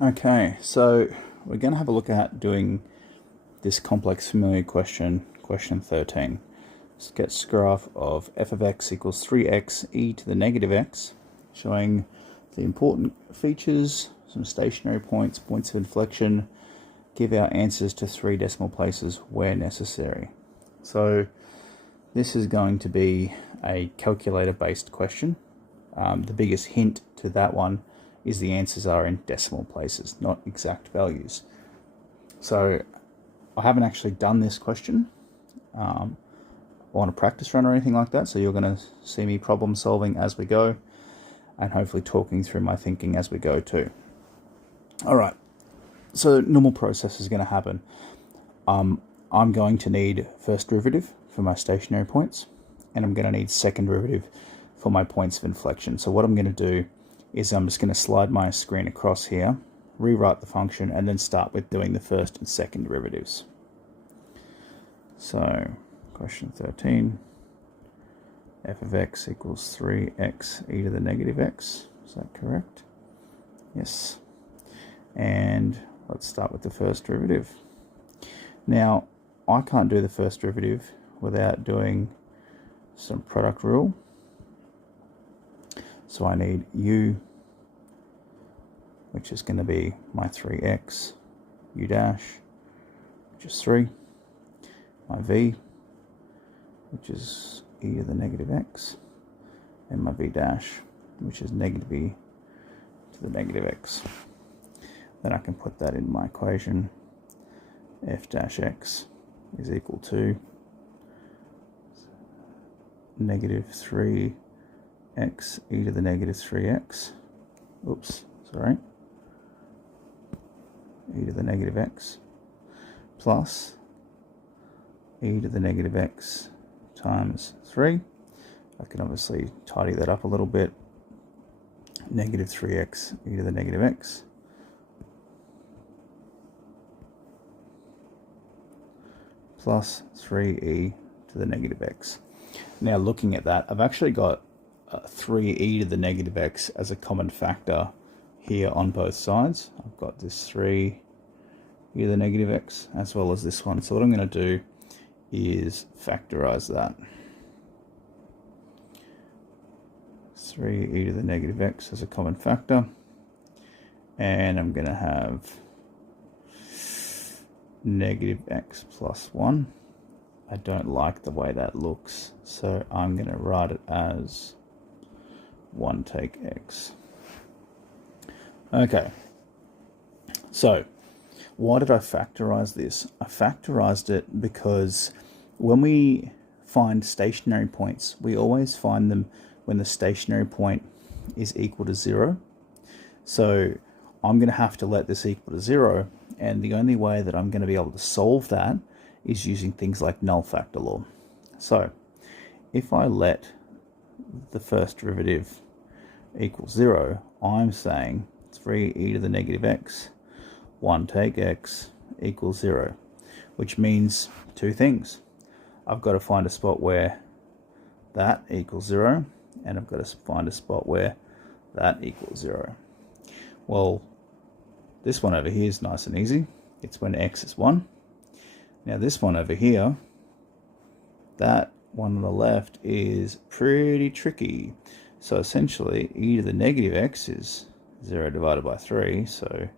Okay, so we're going to have a look at doing this complex familiar question, question 13. Sketch graph of f of x equals 3x e to the negative x, showing the important features, some stationary points, points of inflection. Give our answers to 3 decimal places where necessary. So this is going to be a calculator-based question. The biggest hint to that one is the answers are in decimal places, not exact values. So I haven't actually done this question on a practice run or anything like that, so you're going to see me problem solving as we go and hopefully talking through my thinking as we go too. Alright, so normal process is going to happen. I'm going to need first derivative for my stationary points, and I'm going to need second derivative for my points of inflection. So what I'm going to do is I'm just going to slide my screen across here, rewrite the function, and then start with doing the first and second derivatives. So question 13, f of x equals 3x e to the negative x. Is that correct? Yes. And let's start with the first derivative. Now, I can't do the first derivative without doing some product rule. So I need u, which is going to be my 3x, u dash, which is 3, my v, which is e to the negative x, and my v dash, which is negative e to the negative x. Then I can put that in my equation. F dash x is equal to negative 3x e to the negative 3x. Oops, sorry. E to the negative x plus e to the negative x times 3. I can obviously tidy that up a little bit. Negative 3x e to the negative x plus 3e to the negative x. Now looking at that, I've actually got 3e to the negative x as a common factor here on both sides. I've got this 3e to the negative x as well as this one. So what I'm going to do is factorize that. 3e to the negative x as a common factor. And I'm going to have negative x plus 1. I don't like the way that looks, so I'm going to write it as 1 take x. Okay, so why did I factorize this? I factorized it because when we find stationary points, we always find them when the stationary point is equal to 0. So I'm going to have to let this equal to 0, and the only way that I'm going to be able to solve that is using things like null factor law. So if I let the first derivative equal 0, I'm saying 3e to the negative x, 1 take x equals 0, which means two things. I've got to find a spot where that equals 0, and I've got to find a spot where that equals 0. Well, this one over here is nice and easy. It's when x is 1. Now this one over here, that one on the left, is pretty tricky. So essentially e to the negative x is 0 divided by 3, so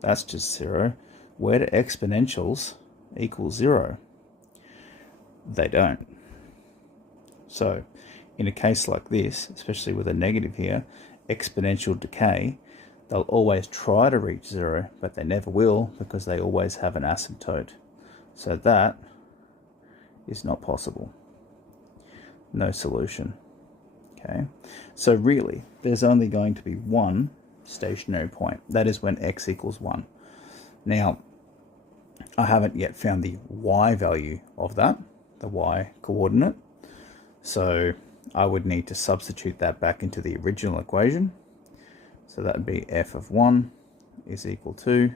that's just 0. Where do exponentials equal 0? They don't. So in a case like this, especially with a negative here, exponential decay, they'll always try to reach 0, but they never will because they always have an asymptote. So that is not possible. No solution. Okay, so really, there's only going to be one stationary point. That is when x equals 1. Now, I haven't yet found the y value of that, the y coordinate. So I would need to substitute that back into the original equation. So that would be f of 1 is equal to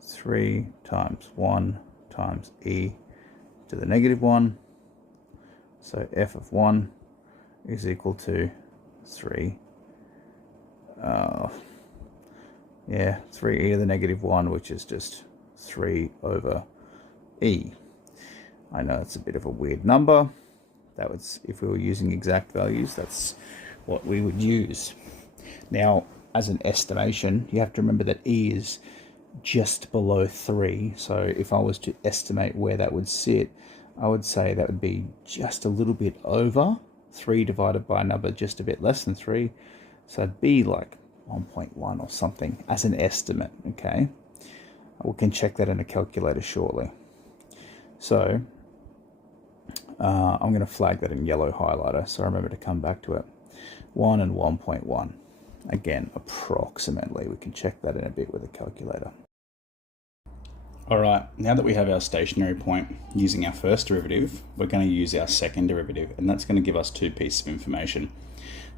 3 times 1 times e to the negative 1. So f of 1 is equal to 3 Yeah, 3e to the negative 1, which is just 3 over e. I know it's a bit of a weird number. That was, if we were using exact values, that's what we would use. Now, as an estimation, you have to remember that e is just below 3. So if I was to estimate where that would sit, I would say that would be just a little bit over 3 divided by a number just a bit less than 3. So it'd be like 1.1 or something as an estimate, okay? We can check that in a calculator shortly. So I'm going to flag that in yellow highlighter so I remember to come back to it. 1 and 1.1. Again, approximately. We can check that in a bit with a calculator. Alright, now that we have our stationary point using our first derivative, we're going to use our second derivative, and that's going to give us two pieces of information.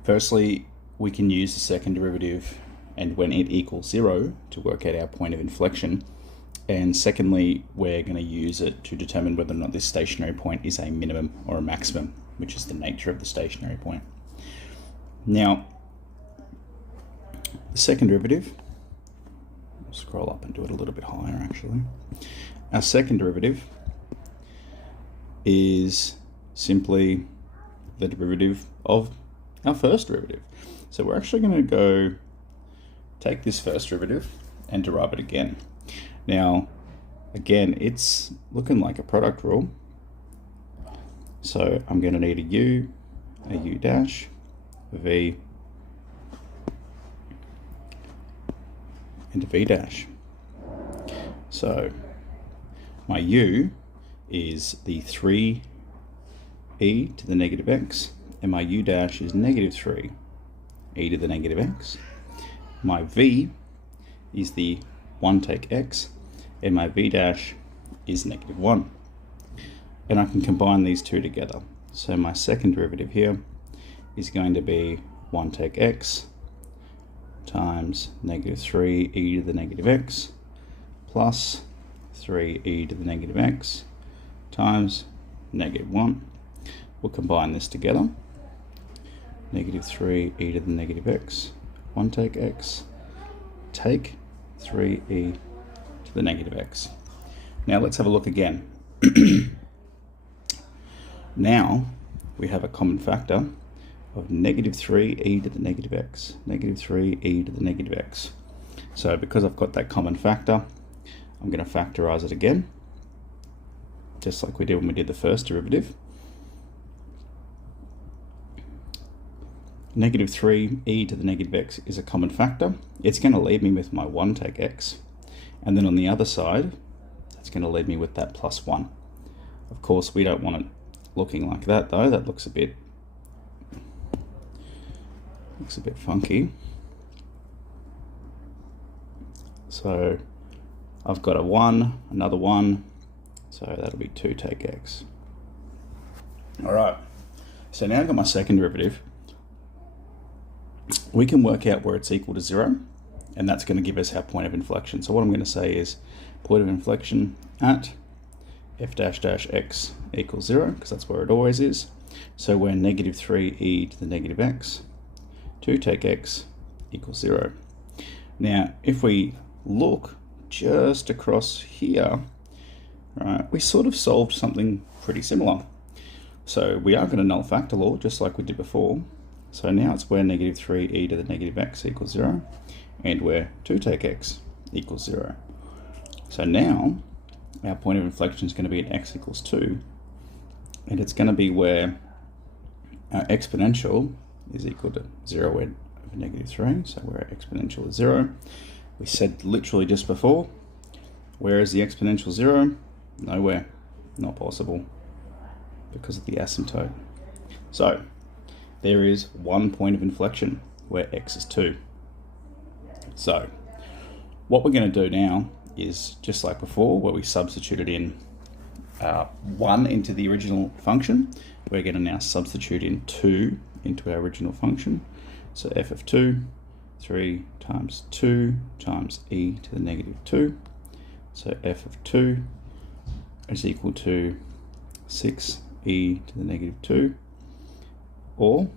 Firstly, we can use the second derivative and when it equals 0 to work out our point of inflection. And secondly, we're going to use it to determine whether or not this stationary point is a minimum or a maximum, which is the nature of the stationary point. Now, the second derivative, I'll scroll up and do it a little bit higher actually. Our second derivative is simply the derivative of our first derivative. So we're actually going to go take this first derivative and derive it again. Now, again, it's looking like a product rule. So I'm going to need a u dash, a v, and a v dash. So my u is the 3e to the negative x, and my u dash is negative 3e to the negative x. My v is the 1 take x, and my v dash is negative 1. And I can combine these two together. So my second derivative here is going to be 1 take x times negative 3e to the negative x plus 3e to the negative x times negative 1. We'll combine this together. Negative 3e to the negative x, 1 take x, take 3e to the negative x. Now let's have a look again. Now we have a common factor of negative 3e to the negative x, negative 3e to the negative x. So because I've got that common factor, I'm going to factorize it again, just like we did when we did the first derivative. Negative 3e to the negative x is a common factor. It's going to leave me with my 1 take x. And then on the other side, it's going to leave me with that plus 1. Of course, we don't want it looking like that though. That looks a bit funky. So I've got a 1, another 1, so that'll be 2 take x. All right, so now I've got my second derivative. We can work out where it's equal to 0, and that's going to give us our point of inflection. So what I'm going to say is point of inflection at f dash dash x equals 0, because that's where it always is. So we're negative 3e to the negative x, 2 take x equals 0. Now, if we look just across here, right, we sort of solved something pretty similar. So we are going to null factor law, just like we did before. So now it's where negative 3e to the negative x equals 0, and where 2 take x equals 0. So now our point of inflection is going to be at x equals 2, and it's going to be where our exponential is equal to 0 over negative 3, so where our exponential is 0. We said literally just before, where is the exponential 0? Nowhere, not possible, because of the asymptote. So there is one point of inflection where x is 2. So what we're going to do now is just like before, where we substituted in 1 into the original function, we're going to now substitute in 2 into our original function. So f of 2, 3 times 2 times e to the negative 2. So f of 2 is equal to 6e to the negative 2, or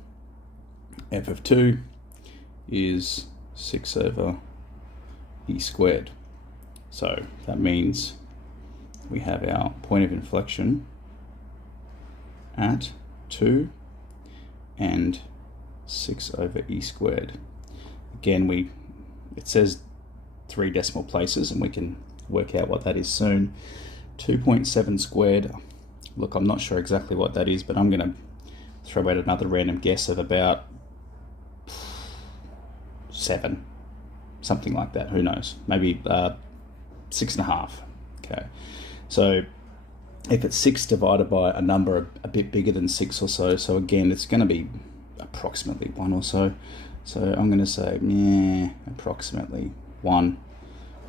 f of 2 is 6 over e squared. So that means we have our point of inflection at 2 and 6 over e squared. Again, it says 3 decimal places, and we can work out what that is soon. 2.7 squared. Look, I'm not sure exactly what that is, but I'm going to throw out another random guess of about 7, something like that. Who knows? Maybe 6.5. Okay, so if it's 6 divided by a number a bit bigger than 6 or so, so again, it's going to be approximately 1 or so. So I'm going to say, yeah, approximately 1.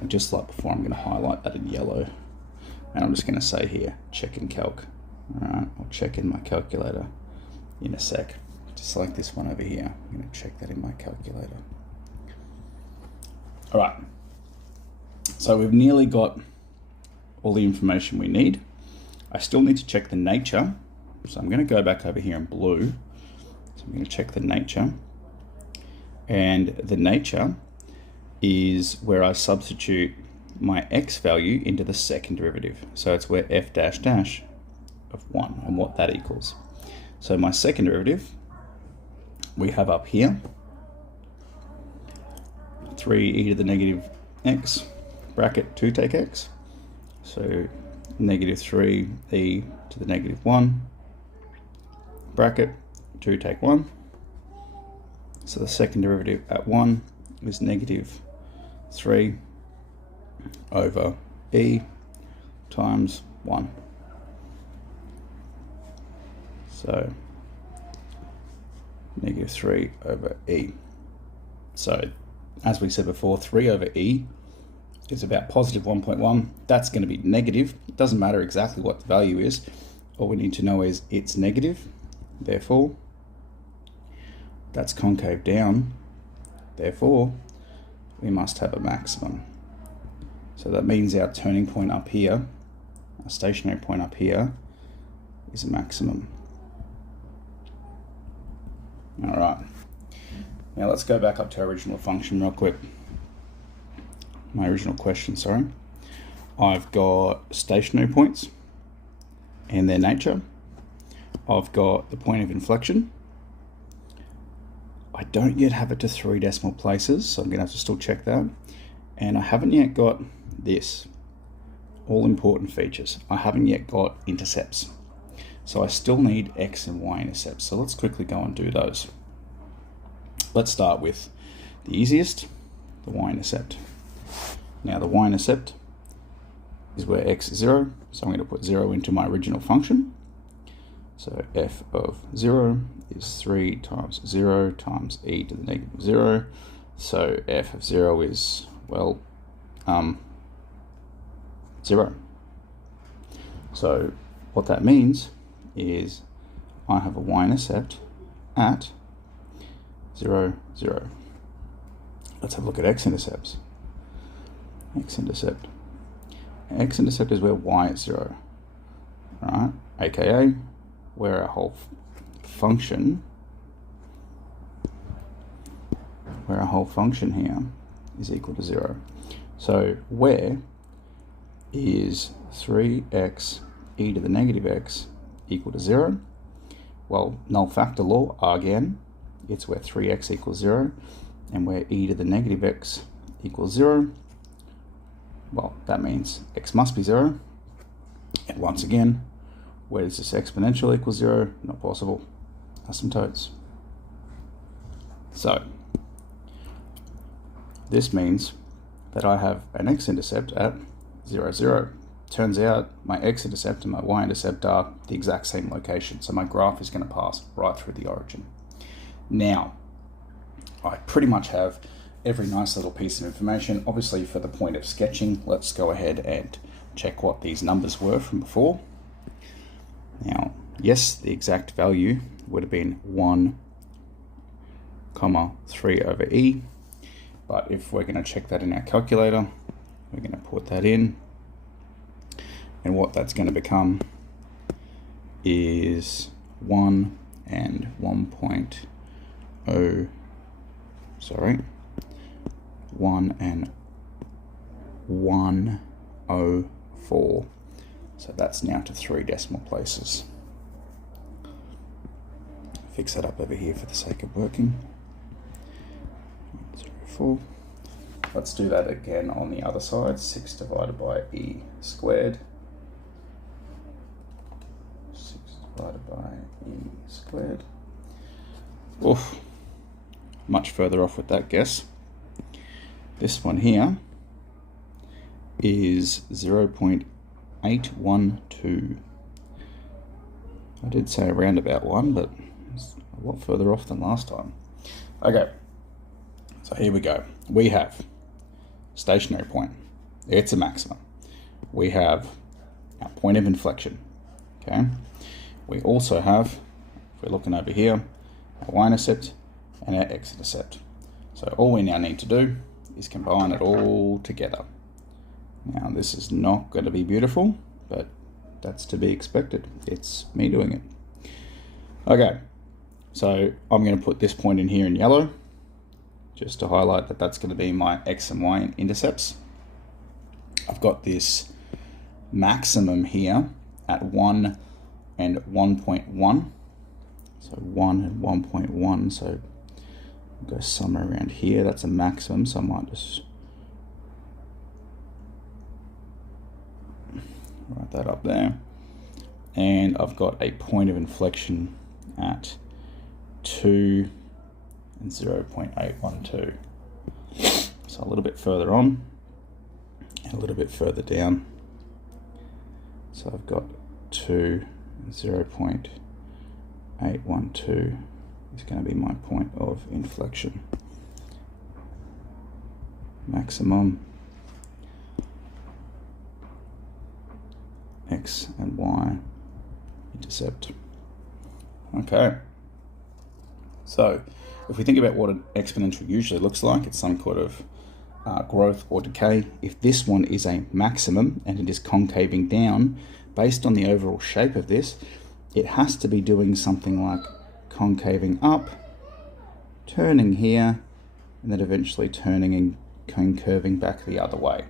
And just like before, I'm going to highlight that in yellow. And I'm just going to say here, check in calc. All right, I'll check in my calculator in a sec. Just like this one over here. I'm going to check that in my calculator. All right. So we've nearly got all the information we need. I still need to check the nature. So I'm going to go back over here in blue. So I'm going to check the nature. And the nature is where I substitute my x value into the second derivative. So it's where f dash dash of 1 and what that equals. So my second derivative we have up here 3e to the negative x bracket 2 take x. So negative 3e to the negative 1 bracket 2 take 1. So the second derivative at 1 is negative 3 over e times 1. So negative 3 over e. So as we said before, 3 over e is about positive 1.1. That's going to be negative. It doesn't matter exactly what the value is. All we need to know is it's negative. Therefore, that's concave down. Therefore, we must have a maximum. So that means our turning point up here, our stationary point up here, is a maximum. All right. Now let's go back up to our original function real quick. My original question, sorry. I've got stationary points and their nature. I've got the point of inflection. I don't yet have it to 3 decimal places, so I'm going to have to still check that. And I haven't yet got this, all important features. I haven't yet got intercepts. So I still need x and y intercepts. So let's quickly go and do those. Let's start with the easiest, the y-intercept. Now the y-intercept is where x is 0, so I'm going to put 0 into my original function. So f of 0 is 3 times 0 times e to the negative 0. So f of 0 is, well, 0. So what that means is I have a y-intercept at 0, 0. Let's have a look at x-intercepts. X-intercept. X-intercept is where y is 0, right? AKA where our whole function, here is equal to 0. So where is 3x e to the negative x equal to 0? Well, null factor law, again, it's where 3x equals 0 and where e to the negative x equals 0. Well, that means x must be 0. And once again, where does this exponential equal 0? Not possible. Asymptotes. So this means that I have an x-intercept at 0, 0. Turns out my x-intercept and my y-intercept are the exact same location, so my graph is going to pass right through the origin. Now, I pretty much have every nice little piece of information. Obviously, for the point of sketching, let's go ahead and check what these numbers were from before. Now, yes, the exact value would have been 1, 3 over e, but if we're going to check that in our calculator, we're going to put that in, and what that's going to become is 1 and 1.0, sorry, 1 and 104. So that's now to 3 decimal places. Fix that up over here for the sake of working. 104. Let's do that again on the other side. 6 divided by e squared. 6 divided by e squared. Oof. Much further off with that guess. This one here is 0.812. I did say around about 1, but it's a lot further off than last time. Okay, so here we go. We have stationary point. It's a maximum. We have our point of inflection. Okay. We also have, if we're looking over here, our y-intercept and our x-intercept. So all we now need to do is combine it all together. Now this is not going to be beautiful, but that's to be expected. It's me doing it. Okay, so I'm going to put this point in here in yellow, just to highlight that that's going to be my x and y intercepts. I've got this maximum here at 1 and 1.1. So 1 and 1.1, so go somewhere around here. That's a maximum, so I might just write that up there. And I've got a point of inflection at 2 and 0.812. So a little bit further on and a little bit further down. So I've got 2 and 0.812 is going to be my point of inflection. Maximum x and y intercept. Okay, so if we think about what an exponential usually looks like, it's some kind of growth or decay. If this one is a maximum and it is concaving down, based on the overall shape of this, it has to be doing something like concaving up, turning here, and then eventually turning and curving back the other way.